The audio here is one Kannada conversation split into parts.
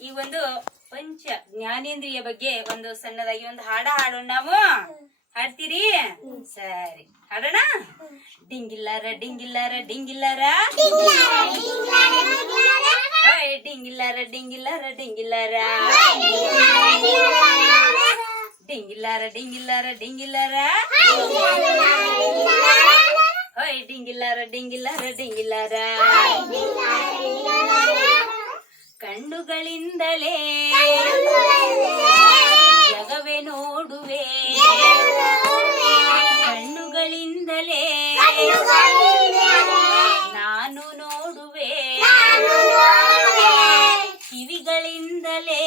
ಈ ಒಂದು ಪಂಚ ಜ್ಞಾನೇಂದ್ರಿಯ ಬಗ್ಗೆ ಒಂದು ಸಣ್ಣದಾಗಿ ಒಂದು ಹಾಡ ಹಾಡೋಣ ನಾವು. ಹಾಡ್ತೀರಿ? ಸರಿ. ಹಾಡೋಣ? ಡಿಂಗಿಲ್ಲಾರ ಡಿಂಗಿಲ್ಲಾರ ಡಿಂಗಿಲ್ಲಾರ? ಡಿಂಗಿಲ್ಲಾರ ಡಿಂಗಿಲ್ಲಾರ ಡಿಂಗಿಲ್ಲಾರ? ಡಿಂಗಿಲ್ಲಾರ ಡಿಂಗಿಲ್ಲಾರ ಡಿಂಗಿಲ್ಲಾರ? ಓಯ್ ಡಿಂಗಿಲ್ಲಾರ ಡಿಂಗಿಲ್ಲಾರ ಡಿಂಗಿಲ್ಲಾರ? ಕಣ್ಣುಗಳಿಂದಲೇ ಜಗವೇ ನೋಡುವೆ ಕಣ್ಣುಗಳಿಂದಲೇ ನಾನು ನೋಡುವೆ ಕಿವಿಗಳಿಂದಲೇ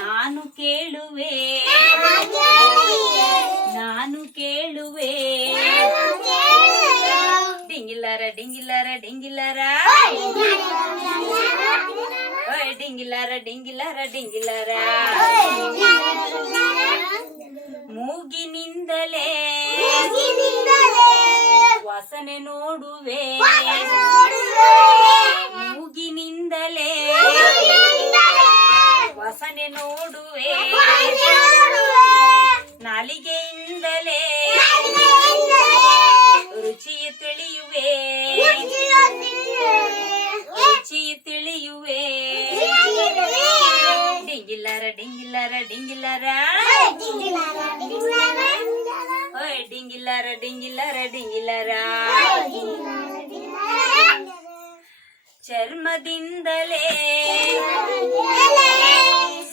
ನಾನು ಕೇಳುವೆ ಓಯ್ ಡಿಂಗಿಲ್ಲಾರ ಡಿಂಗಿಲ್ಲಾರ ಡಿಂಗಿಲ್ಲಾರ ಮೂಗಿನಿಂದಲೇ ವಾಸನೆ ನೋಡುವೆ. ಮೂಗಿನಿಂದಲೇ ವಾಸನೆ ನೋಡುವೆ. ನಾಲಿಗೆಯಿಂದಲೇ ಡಿಂಗಿಲ್ಲಾರ ಡಿಂಗಿಲ್ಲಾರ? ಓಯ್ ಡಿಂಗಿಲ್ಲಾರ ಡಿಂಗಿಲ್ಲಾರ. ಡಿಂಗಿಲ್ಲಾರ ಚರ್ಮದಿಂದಲೇ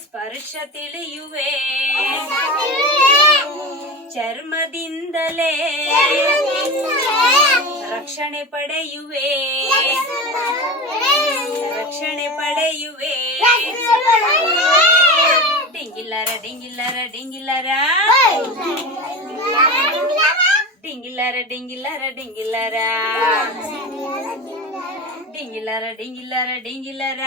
ಸ್ಪರ್ಶ ತಿಳಿಯುವೆ. ಚರ್ಮದಿಂದಲೇ ರಕ್ಷಣೆ ಪಡೆಯುವೆ. ಡಿಂಗಿಲ್ಲಾರ ಡಿಂಗಿಲ್ಲಾರ ಡಿಂಗಿಲ್ಲಾರ ಡಿಂಗಿಲ್ಲಾರ ಡಿಂಗಿಲ್ಲಾರ ಡಿಂಗಿಲ್ಲಾರ ಡಿಂಗಿಲ್ಲಾರ ಡಿಂಗಿಲ್ಲಾರ ಡಿಂಗಿಲ್ಲಾರ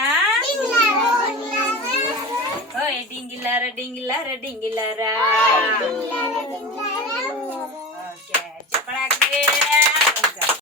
ಓಯ್ ಡಿಂಗಿಲ್ಲಾರ ಡಿಂಗಿಲ್ಲಾರ